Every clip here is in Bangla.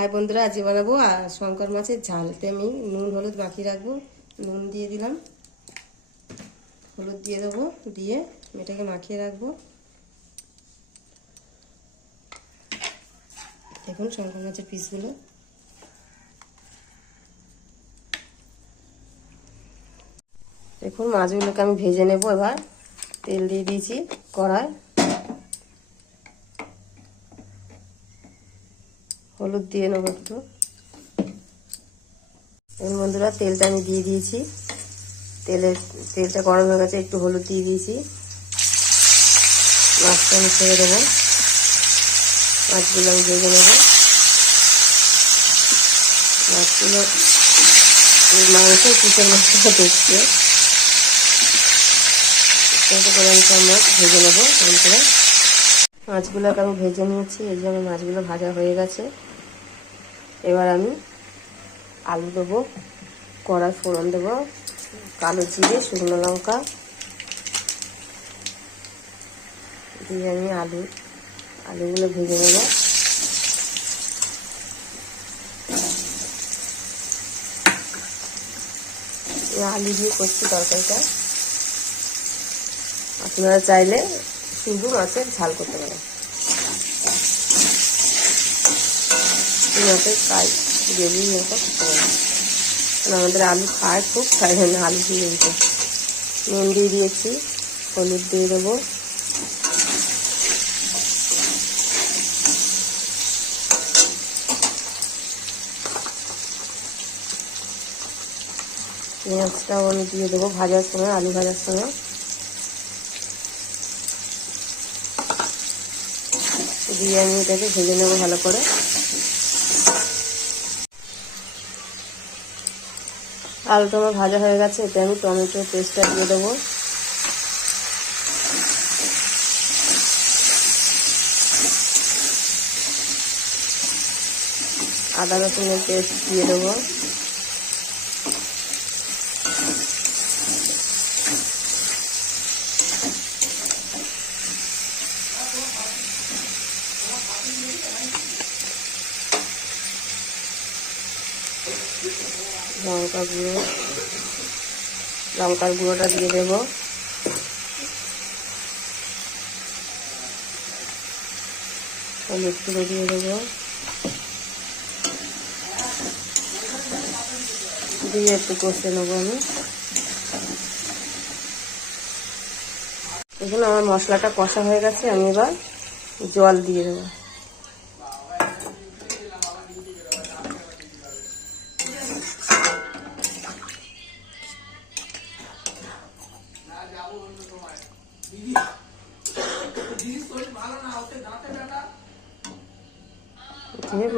হাই বন্ধুরা, আজ বানাবো আর শঙ্কর মাছের ঝালতে আমি নুন হলুদ মাখিয়ে রাখবো। নুন দিয়ে দিলাম, হলুদ দিয়ে দেবো, দিয়ে এটাকে মাখিয়ে রাখবো। দেখুন শঙ্কর মাছের পিসগুলো। দেখুন মাছগুলোকে আমি ভেজে নেব। এবার তেল দিয়ে দিয়েছি কড়ায়, হলুদ দিয়ে নেবো একটু। বন্ধুরা তেলটা আমি দিয়ে দিয়েছি, তেলটা গরম হয়ে গেছে, একটু হলুদ দিয়ে দিয়েছি। মাছটা আমি ছেড়ে দেবো, মাছগুলো আমি ভেজে নেব। মাছগুলো মাংস পিসের মতো দেখছে, করে আমি সব মাছ ভেজে নেবো। মাছগুলোকে আমি ভেজে নিয়েছি, এই যে আমার মাছগুলো ভাজা হয়ে গেছে। এবার আমি আলু দেবো, কড়াই ফোড়ন দেবো, কালো জিরে, শুকনো লঙ্কা দিয়ে আমি আলুগুলো ভেজে নেব। আলু দিয়ে করছি তরকারিটা। আপনারা চাইলে শুধু মাছের ঝাল করতে পারেন, মাছের ফ্রাই গ্রেভি মতো করতে পারেন। আমাদের আলু খায় খুব, তাই জন্য আলু দিয়ে দিতে। নুন দিয়ে দিয়েছি, হলুদ দিয়ে দেবো, পেঁয়াজটাও আমি দিয়ে দেবো ভাজার সময়, আলু ভাজার সময়। দিয়ে আমি এটাকে ভেজে নেবো ভালো করে। আলুটা আমার ভাজা হয়ে গেছে, এতে আমি টমেটো পেস্টটা দিয়ে দেবো। আদা রসুনের পেস্ট দিয়ে দেবো। লঙ্কার গুঁড়োটা দিয়ে দেবো। হলুদ গুঁড়ো দিয়ে দেবো, দিয়ে একটু কষে নেবো আমি। দেখুন আমার মশলাটা কষা হয়ে গেছে, আমি এবার জল দিয়ে দেবো।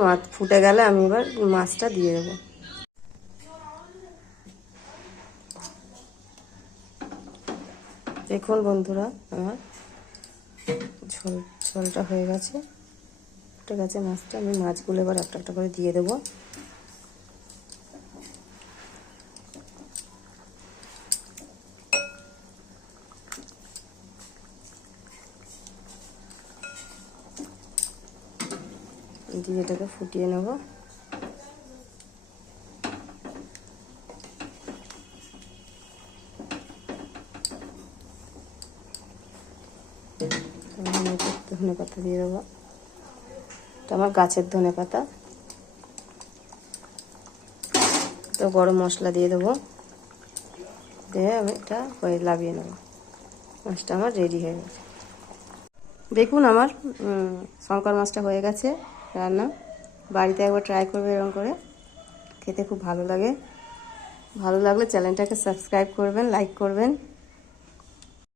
মাছ ফুটে গেলে আমি এবার মাছটা দিয়ে দেবো। দেখুন বন্ধুরা আমার ঝোলটা হয়ে গেছে, ফুটে গেছে মাছটা। আমি মাছগুলো এবার একটা একটা করে দিয়ে দেবো। দিয়ে এটাকে ফুটিয়ে নেব। ধনে পাতা দিয়ে দেবো, এটা আমার গাছের ধনে পাতা। তো গরম মশলা দিয়ে দেবো, দিয়ে আমি এটা লাগিয়ে নেব। মাছটা আমার রেডি হয়ে গেছে। দেখুন আমার শঙ্কর মাছটা হয়ে গেছে রান্না। বাড়িতে একবার ট্রাই করবে, এরকম করে খেতে খুব ভালো লাগে। ভালো লাগলে চ্যানেলটাকে সাবস্ক্রাইব করবেন, লাইক করবেন।